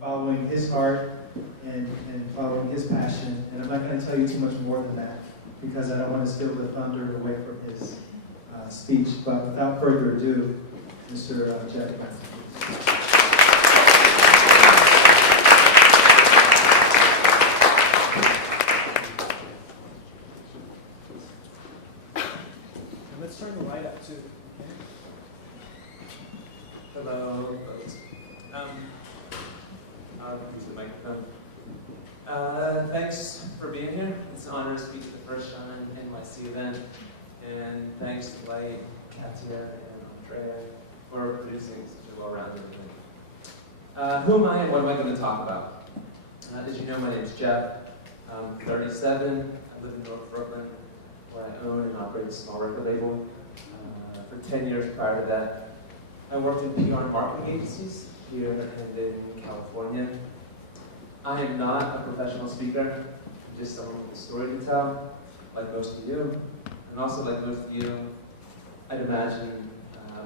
following his heart and following his passion. And I'm not going to tell you too much more than that because I don't want to steal the thunder away from his speech. But without further ado, Mr. Jeff Bratton. Let's turn the light up too. Okay. Hello, folks. I'll use the microphone. Thanks for being here. It's an honor to speak at the first Shine NYC event. And thanks to Light, Katia, and Andrea for producing such a well-rounded event. Who am I and what am I going to talk about? As you know, my name is Jeff. I'm 37. I live in North Brooklyn, where I own and operate a small record label. For 10 years prior to that, I worked in PR and marketing agencies here and in California. I am not a professional speaker, I'm just someone with a story to tell, like most of you. And also, like most of you, I'd imagine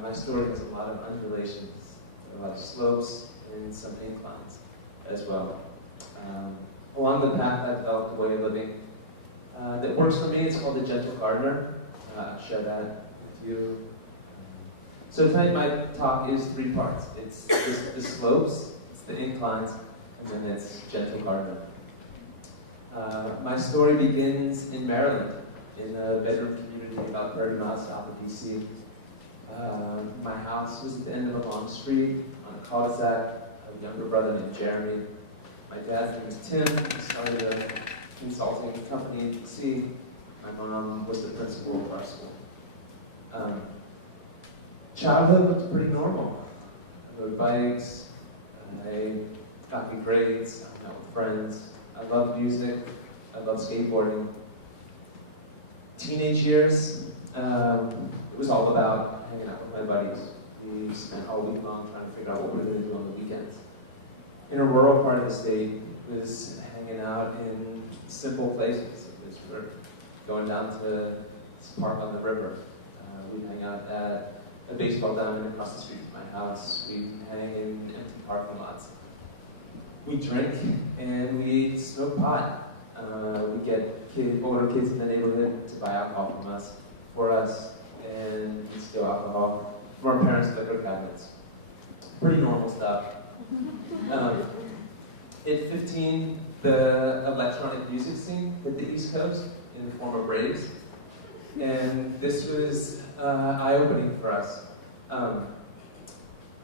my story has a lot of undulations, a lot of slopes, and some inclines as well. Along the path, I've developed a way of living that works for me. It's called the Gentle Gardener. I'll share that with you. So tonight my talk is 3 parts. It's the slopes, it's the inclines, and then it's Gentle Gardener. My story begins in Maryland, in a bedroom community about 30 miles south of DC. My house was at the end of a long street on a cul-de-sac. I have a younger brother named Jeremy. My dad's name is Tim. He started a consulting company in DC. My mom was the principal of our school. Childhood was pretty normal. I rode bikes, I got good grades, I hung out with friends. I loved music, I loved skateboarding. Teenage years, it was all about hanging out with my buddies. We spent all week long trying to figure out what we were going to do on the weekends. In a rural part of the state, it was hanging out in simple places. We were going down to this park on the river. We'd hang out at a baseball diamond across the street from my house. We'd hang in empty parking lots. We'd drink and we'd smoke pot. We'd get older kids in the neighborhood to buy alcohol from us, for us, and we'd steal alcohol from our parents' liquor cabinets. Pretty normal stuff. At 15, the electronic music scene hit the East Coast in the form of raves. And this was eye-opening for us.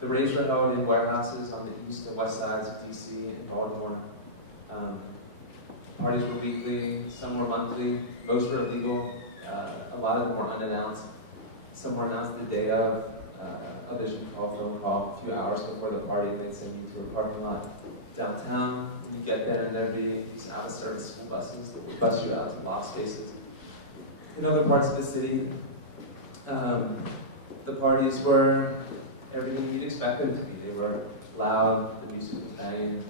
The raves were held in warehouses on the east and west sides of DC and Baltimore. Parties were weekly, some were monthly, most were illegal, a lot of them were unannounced. Some were announced the day of, audition call, phone call, a few hours before the party. They'd send you to a parking lot downtown. You get there and there'd be these out-of-service school buses that would bus you out to loft spaces. In other parts of the city, the parties were everything you'd expect them to be. They were loud, the music was banging,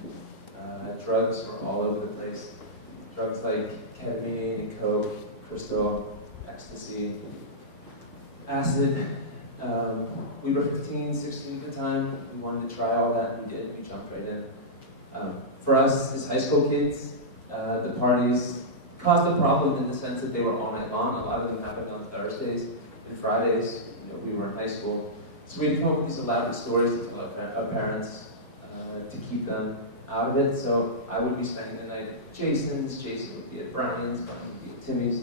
drugs were all over the place. Drugs like ketamine and coke, crystal, ecstasy, acid. We were 15, 16 at the time. We wanted to try all that, and we did. We jumped right in. For us, as high school kids, the parties caused a problem in the sense that they were all night long. A lot of them happened on Thursdays and Fridays. We were in high school. So we'd come up with these elaborate stories to tell our parents to keep them out of it. So I would be spending the night at Jason's, Jason would be at Brownies, Brian would be at Timmy's,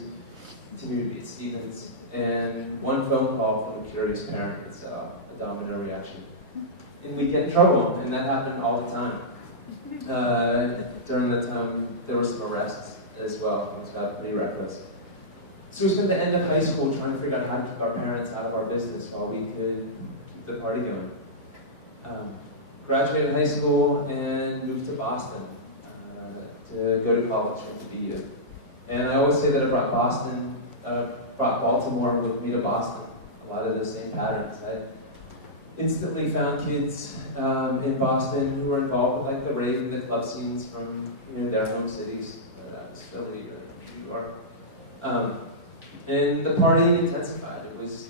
Timmy would be at Stevens. And one phone call from a curious parent would set off a domino reaction. And we'd get in trouble, and that happened all the time. During the time, there were some arrests as well. Things got pretty reckless. So we spent the end of high school trying to figure out how to keep our parents out of our business while we could keep the party going. Graduated high school and moved to Boston to go to college and to BU. And I always say that I brought Baltimore with me to Boston. A lot of the same patterns. I instantly found kids in Boston who were involved with like the rave and the club scenes from their home cities, Philly or New York. And the partying intensified. It was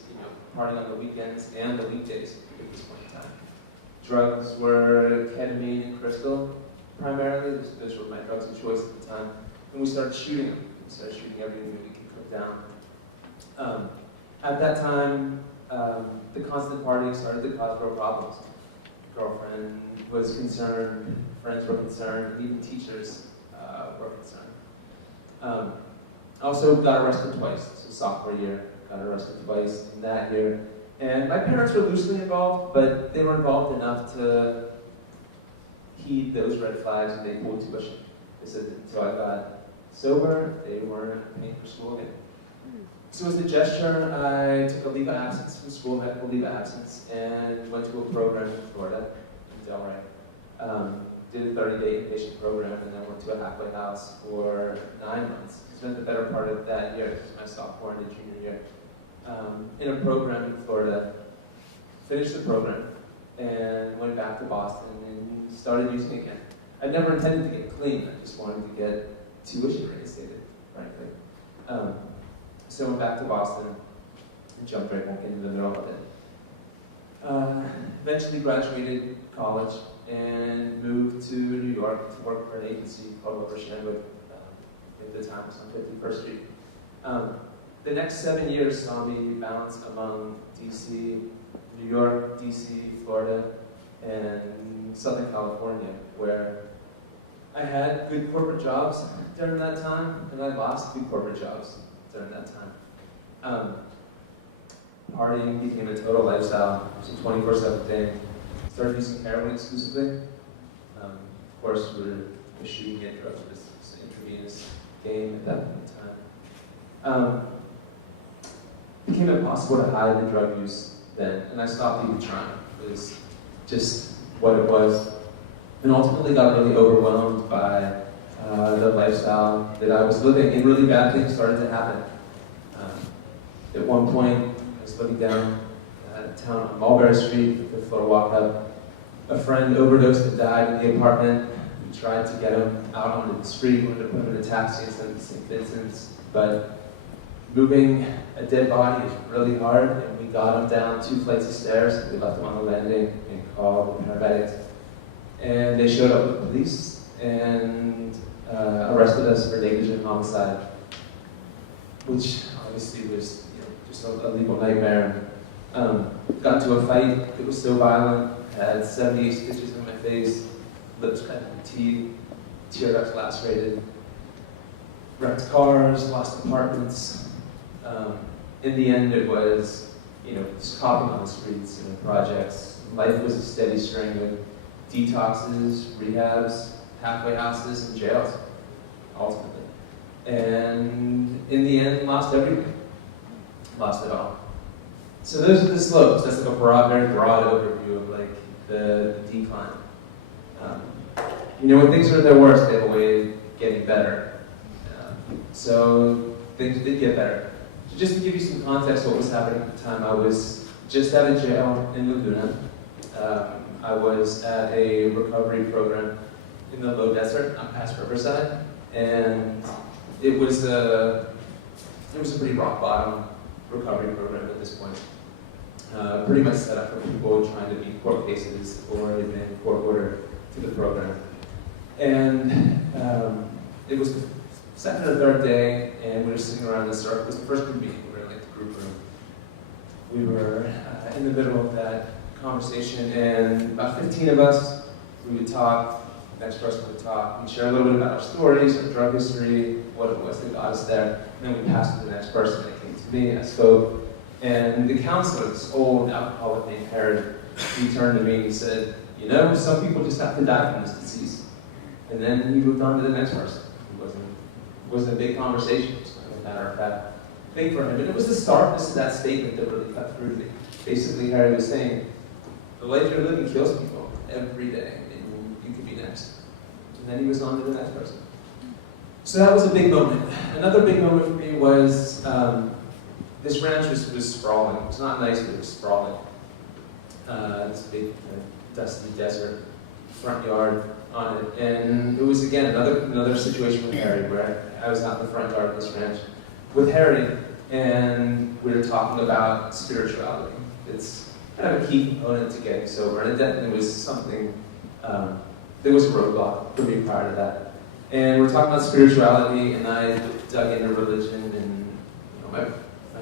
partying on the weekends and the weekdays at this point in time. drugs were ketamine and crystal, primarily. Those were my drugs of choice at the time. And we started shooting them. We started shooting everything that we could cook down. At that time, the constant partying started to cause real problems. Girlfriend was concerned, friends were concerned, even teachers were concerned. I also got arrested twice. So sophomore year, got arrested twice in that year. And my parents were loosely involved, but they were involved enough to heed those red flags, and they pulled tuition. They said that until I got sober, they weren't paying for school again. So as a gesture, I took a leave of absence from school, medical leave of absence, and went to a program in Florida, in Delray. Did a 30-day inpatient program, and then went to a halfway house for 9 months. Spent the better part of that year, my sophomore and junior year, in a program in Florida. Finished the program, and went back to Boston and started using again. I never intended to get clean, I just wanted to get tuition reinstated, frankly. So I went back to Boston and jumped right back into the middle of it. Eventually graduated college and moved to New York to work for an agency called Wilbur Shanwood. At the time, it was on 51st Street. The next 7 years saw me bounce among DC, New York, DC, Florida, and Southern California, where I had good corporate jobs during that time, and I lost good corporate jobs during that time. Partying became a total lifestyle. It was a 24/7 thing. Started using heroin exclusively. Of course, we're shooting at drugs. It was an intravenous game at that point in time. Became impossible to hide the drug use then, and I stopped even trying. It was just what it was. And ultimately got really overwhelmed by the lifestyle that I was living, and really bad things started to happen. At one point, I was living down town on Mulberry Street, the fifth floor walk up. A friend overdosed and died in the apartment. We tried to get him out onto the street, we wanted to put him in a taxi and send him to St. Vincent's, but moving a dead body is really hard, and we got him down 2 flights of stairs. We left him on the landing and called the paramedics. And they showed up with police and arrested us for negligent homicide, which obviously was just a legal nightmare. Got into a fight. It was so violent. Had 78 stitches in my face, lips cut and teeth, tear ducts lacerated. Wrecked cars, lost apartments. In the end, it was just coughing on the streets and projects. Life was a steady string of detoxes, rehabs, halfway houses, and jails, ultimately. And in the end, lost everything. Lost it all. So those are the slopes. That's like a very broad overview of like the decline. When things are at their worst, they have a way of getting better. So things did get better. So just to give you some context, what was happening at the time, I was just out of jail in Laguna. I was at a recovery program in the low desert on past Riverside, and it was a pretty rock bottom recovery program at this point. Pretty much set up for people trying to beat court cases or admit court order to the program. And it was the second or third day, and we were sitting around the circle. It was the first group meeting. We were in like the group room. We were in the middle of that conversation, and about 15 of us, we would talk, the next person would talk, we'd share a little bit about our stories, our drug history, what it was that got us there, and then we'd pass to the next person. It came to me, I spoke, and the counselor, this old alcoholic named Harry, he turned to me and he said, some people just have to die from this disease. And then he moved on to the next person. It wasn't a big conversation, it was kind of a matter of fact thing for him. And it was the starkness of that statement that really cut through to me. Basically, Harry was saying, the life you're living kills people every day, and you could be next. And then he was on to the next person. So that was a big moment. Another big moment for me was this ranch was sprawling. It was not nice, but it was sprawling. This big dusty desert, front yard on it. And it was, again, another situation with Harry, where I was out in the front yard of this ranch with Harry, and we were talking about spirituality. It's kind of a key component to getting sober, and it definitely was something, there was a roadblock for me prior to that. And we're talking about spirituality, and I dug into religion and my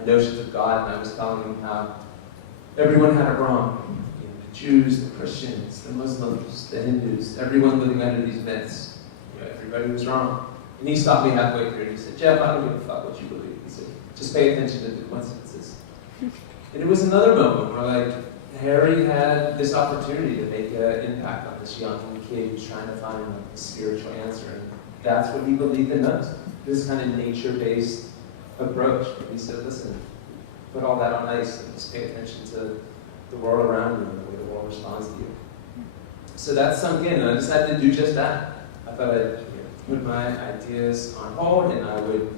notions of God, and I was telling them how everyone had it wrong. The Jews, the Christians, the Muslims, the Hindus, everyone living under these myths. Everybody was wrong. And he stopped me halfway through and he said, Jeff, I don't give a fuck what you believe. He said, just pay attention to the coincidences. And it was another moment where Harry had this opportunity to make an impact on this young kid who's trying to find a spiritual answer. And that's what he believed in us. This kind of nature-based approach. And he said, listen, put all that on ice and just pay attention to the world around you and the way the world responds to you. So that sunk in, and I decided to do just that. I thought I'd put my ideas on hold, and I would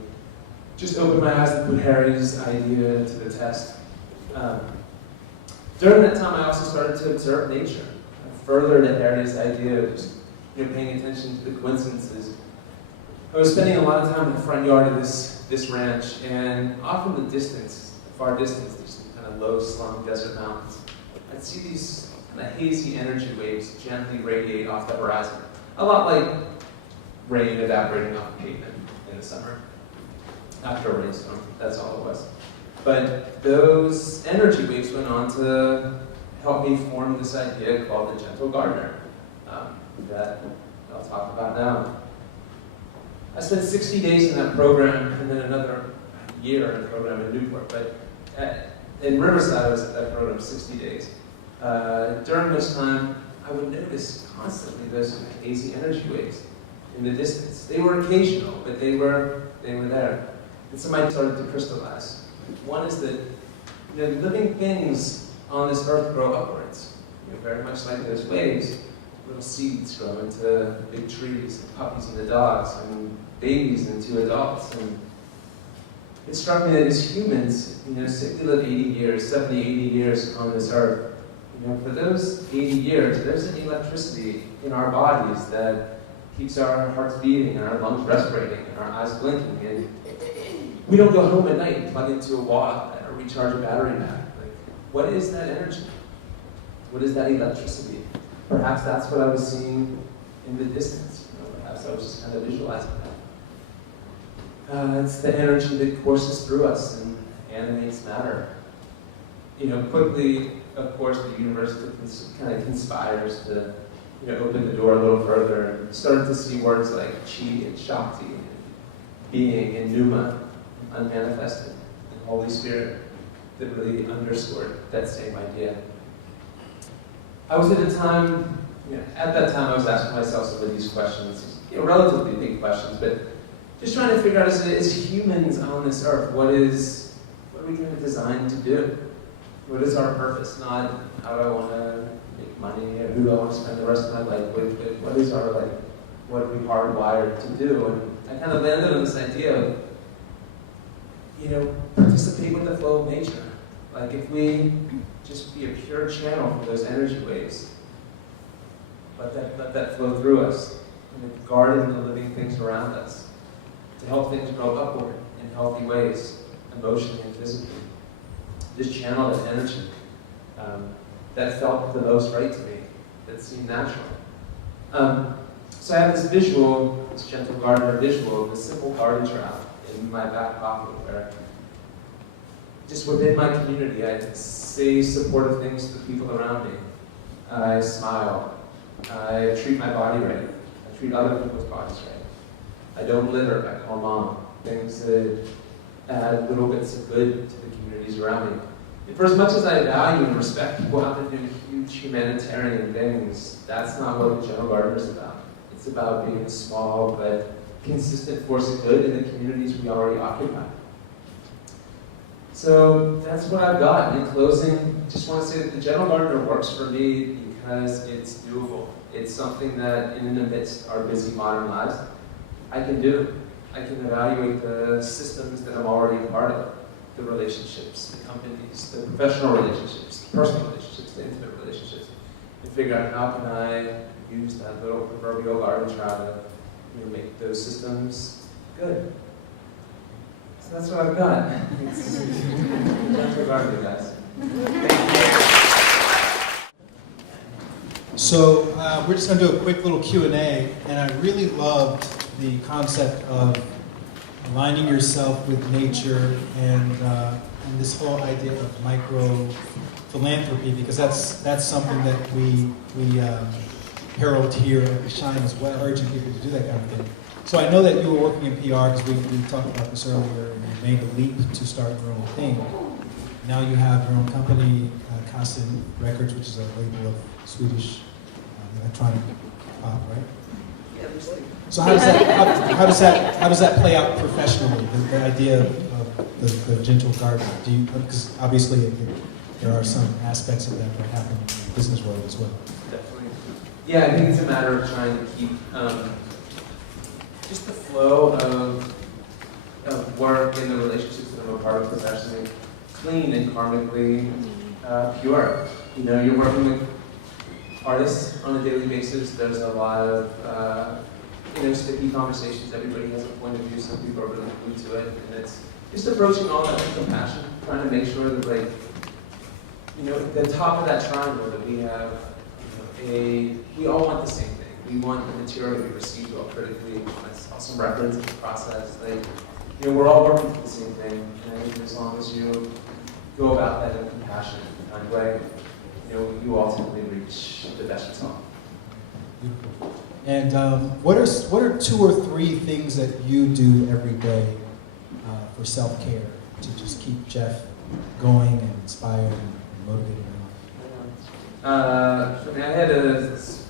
just open my eyes and put Harry's idea to the test. During that time, I also started to observe nature. Further to Harry's idea of just paying attention to the coincidences. I was spending a lot of time in the front yard of this ranch, and off in the distance, the far distance, there's some kind of low-slung desert mountains. I'd see these kind of hazy energy waves gently radiate off the horizon. A lot like rain evaporating off pavement in the summer. After a rainstorm, that's all it was. But those energy waves went on to help me form this idea called the gentle gardener that I'll talk about now. I spent 60 days in that program and then another year in the program in Newport. But in Riverside, I was at that program 60 days. During this time, I would notice constantly those hazy energy waves in the distance. They were occasional, but they were there. And some ideas started to crystallize. One is that living things on this earth grow upwards. Very much like those waves, little seeds grow into big trees, and puppies into dogs, and babies into adults. And it struck me that as humans, say we live 80 years, 70, 80 years on this earth, for those 80 years, there's an electricity in our bodies that keeps our hearts beating and our lungs respirating and our eyes blinking. And we don't go home at night and plug into a wall or recharge a battery pack. What is that energy? What is that electricity? Perhaps that's what I was seeing in the distance. Perhaps I was just kind of visualizing that. It's the energy that courses through us and animates matter. Quickly, of course, the universe kind of conspires to open the door a little further and started to see words like chi and shakti, and being and pneuma, unmanifested, and Holy Spirit that really underscored that same idea. I was at a time, at that time I was asking myself some of these questions, relatively big questions, but just trying to figure out as humans on this earth, what are we kind of designed to do? What is our purpose? Not how do I want to make money or who do I want to spend the rest of my life with, but what is our, what are we hardwired to do? And I kind of landed on this idea of, participate with the flow of nature. If we just be a pure channel for those energy waves, let that flow through us, and garden the living things around us, to help things grow upward in healthy ways, emotionally and physically. Just channel that energy that felt the most right to me, that seemed natural. So I have this visual, this gentle gardener visual of a simple garden trowel in my back pocket where just within my community, I say supportive things to the people around me. I smile. I treat my body right. I treat other people's bodies right. I don't litter. I call mom. Things that add little bits of good to the communities around me. And for as much as I value and respect people out there doing huge humanitarian things, that's not what the Gentle Gardener is about. It's about being a small but consistent force of good in the communities we already occupy. So that's what I've got. In closing, just want to say that the Gentle Gardener works for me because it's doable. It's something that, in and amidst our busy modern lives, I can do. I can evaluate the systems that I'm already a part of, the relationships, the companies, the professional relationships, the personal relationships, the intimate relationships, and figure out how can I use that little proverbial garden trowel to make those systems good. So that's what I've got. It's gentle gardening, guys. Thank you. So we're just going to do a quick little Q&A, and I really loved the concept of aligning yourself with nature and this whole idea of micro philanthropy, because that's something that we herald here at Shine as well, urging people to do that kind of thing. So I know that you were working in PR, because we talked about this earlier, and you made a leap to start your own thing. Now you have your own company, Kasin Records, which is a label of Swedish electronic pop, right? Yeah, there's like, So how does that play out professionally? The idea of the gentle garden. Because obviously there are some aspects of that happen in the business world as well. definitely. Yeah, I think it's a matter of trying to keep just the flow of work and the relationships that I'm a part of professionally clean and karmically pure. You know, you're working with artists on a daily basis. There's a lot of sticky conversations. Everybody has a point of view. Some people are really glued to it, and it's just approaching all that with compassion, trying to make sure that, like, at the top of that triangle that we have, we all want the same thing. We want the material that we receive well critically. That's awesome reference in the process. We're all working for the same thing, and I think as long as you go about that in a compassionate, kind way, you ultimately reach the best result. Beautiful. And what are 2 or 3 things that you do every day for self-care to just keep Jeff going and inspired and motivated in life?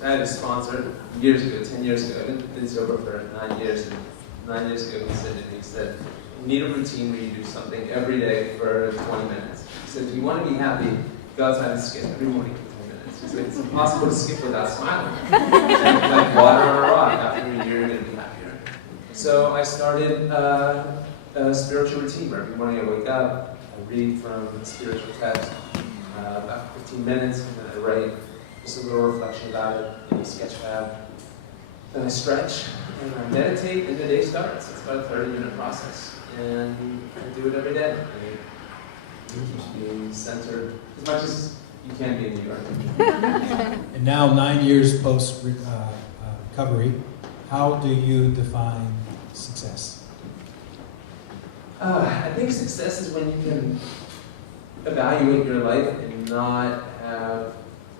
I had a sponsor years ago, 10 years ago. I've been sober for 9 years, and 9 years ago he said, you need a routine where you do something every day for 20 minutes. He said, if you want to be happy, go outside and skip every morning for 20 minutes. He said, it's impossible to skip without smiling. Like water on a rock. After a year, you're going to be happier. So I started a spiritual routine where every morning I wake up, I read from a spiritual text, about 15 minutes, and then I write just a little reflection about it in a sketch pad. Then I stretch, and I meditate, and the day starts. It's about a 30-minute process. And I do it every day. Being centered as much as you can be in New York. And now 9 years post recovery, how do you define success? I think success is when you can evaluate your life and not have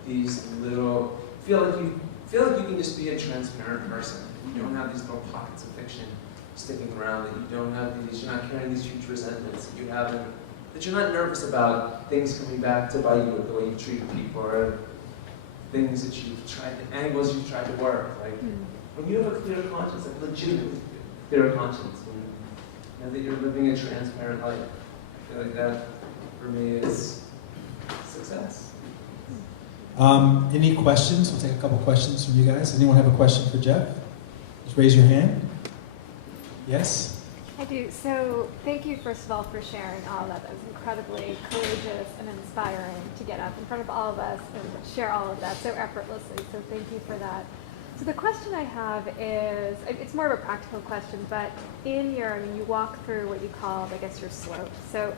these little feel like you can just be a transparent person. You don't have these little pockets of fiction sticking around. That you don't have these. You're not carrying these huge resentments. That you haven't. That you're not nervous about things coming back to bite you with the way you treat people, or things that angles you've tried to work. Like when you have a clear conscience, a legitimately clear conscience, and that you're living a transparent life. I feel like that, for me, is success. Any questions? We'll take a couple questions from you guys. Anyone have a question for Jeff? Just raise your hand. Yes? I do. So thank you, first of all, for sharing all of that. That was incredibly courageous and inspiring to get up in front of all of us and share all of that so effortlessly. So thank you for that. So the question I have is, it's more of a practical question, but you walk through what you called, I guess, your slope. So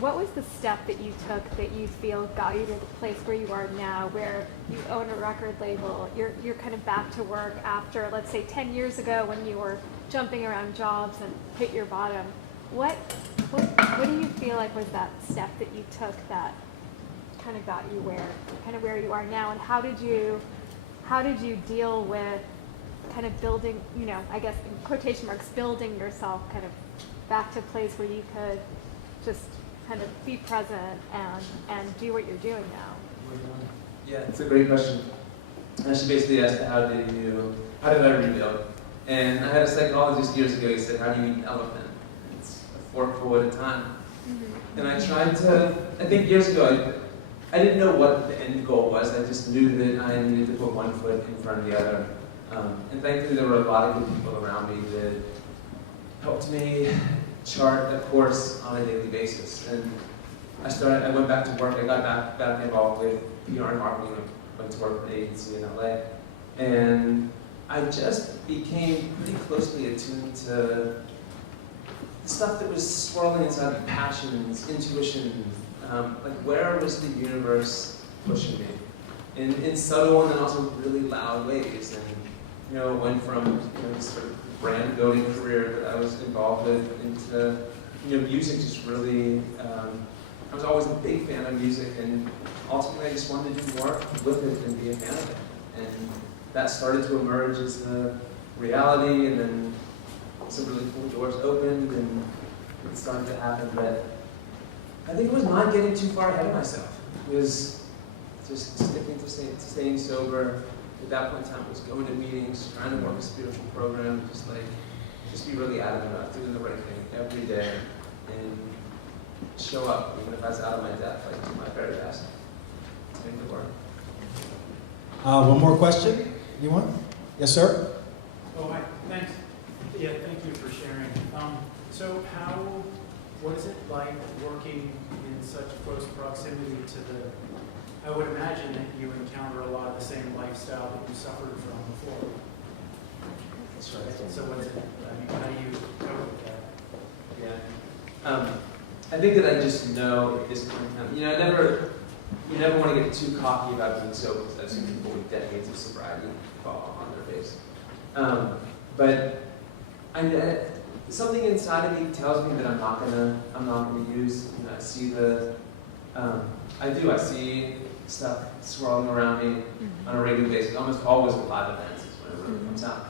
what was the step that you took that you feel got you to the place where you are now, where you own a record label, you're kind of back to work after, let's say, 10 years ago when you were jumping around jobs and hit your bottom? What do you feel like was that step that you took that kind of got you where you are now, and how did you deal with kind of building, I guess in quotation marks, building yourself kind of back to a place where you could just kind of be present and do what you're doing now? Yeah, it's a great question. And she basically asked, how did I rebuild? And I had a psychologist years ago, he said, how do you eat an elephant? It's a forkful at a time. Mm-hmm. And I tried to, I think years ago, I didn't know what the end goal was. I just knew that I needed to put one foot in front of the other. And thankfully there were a lot of good people around me that helped me chart a course on a daily basis. And I went back to work. I got back involved with PR and marketing. I went to work for an agency in LA. And I just became pretty closely attuned to the stuff that was swirling inside me, passions, intuition. Like, where was the universe pushing me in subtle and then also really loud ways. And went from this sort of brand building career that I was involved with into music. Just really, I was always a big fan of music, and ultimately I just wanted to do more with it and be a fan of it. And that started to emerge as the reality, and then some really cool doors opened, and it started to happen. But I think it was not getting too far ahead of myself. It was just sticking to staying sober. At that point in time, I was going to meetings, trying to work a spiritual program, just be really adamant about doing the right thing every day, and show up, even if I was out of my depth, like do my very best to make it work. One more question? Anyone? Yes, sir? Oh, hi, thanks. Yeah, thank you for sharing. So what is it like working in such close proximity to I would imagine that you encounter a lot of the same lifestyle that you suffered from before. That's right. So what's it, how do you cope with that? Yeah. I think that I just know at this point in time, you never want to get too cocky about being sober, because I've seen people with decades of sobriety fall on their face. But something inside of me tells me that I'm not gonna use. I see I see stuff swirling around me on a regular basis. Almost always at live events is when it really comes out.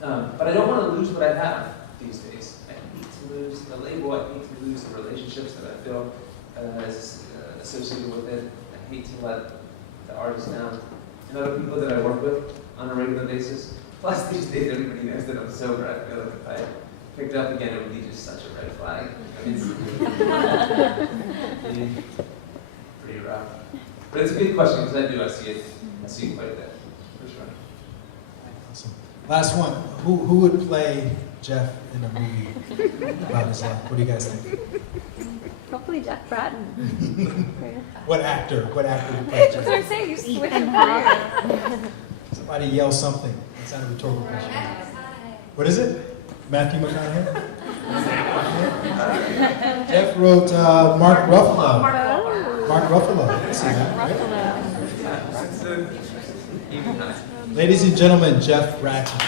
But I don't want to lose what I have these days. I hate to lose the label. I hate to lose the relationships that I feel associated with it. I hate to let the artists down and other people that I work with on a regular basis. Plus, these days, everybody knows that I'm sober. I feel like if I picked up again, it would be just such a red flag. I mean, it's pretty rough. But it's a good question, because I see it quite a bit, for sure. Awesome. Last one. Who would play Jeff in a movie about his life? What do you guys think? Hopefully Jeff Bratton. What actor would play That's what Jeff? I'm saying, you switch your career. Somebody yell something. It's not a rhetorical question. What is it? Matthew McConaughey? Jeff wrote Mark Ruffalo. Mark Ruffalo. I see that, right? Ladies and gentlemen, Jeff Bratton.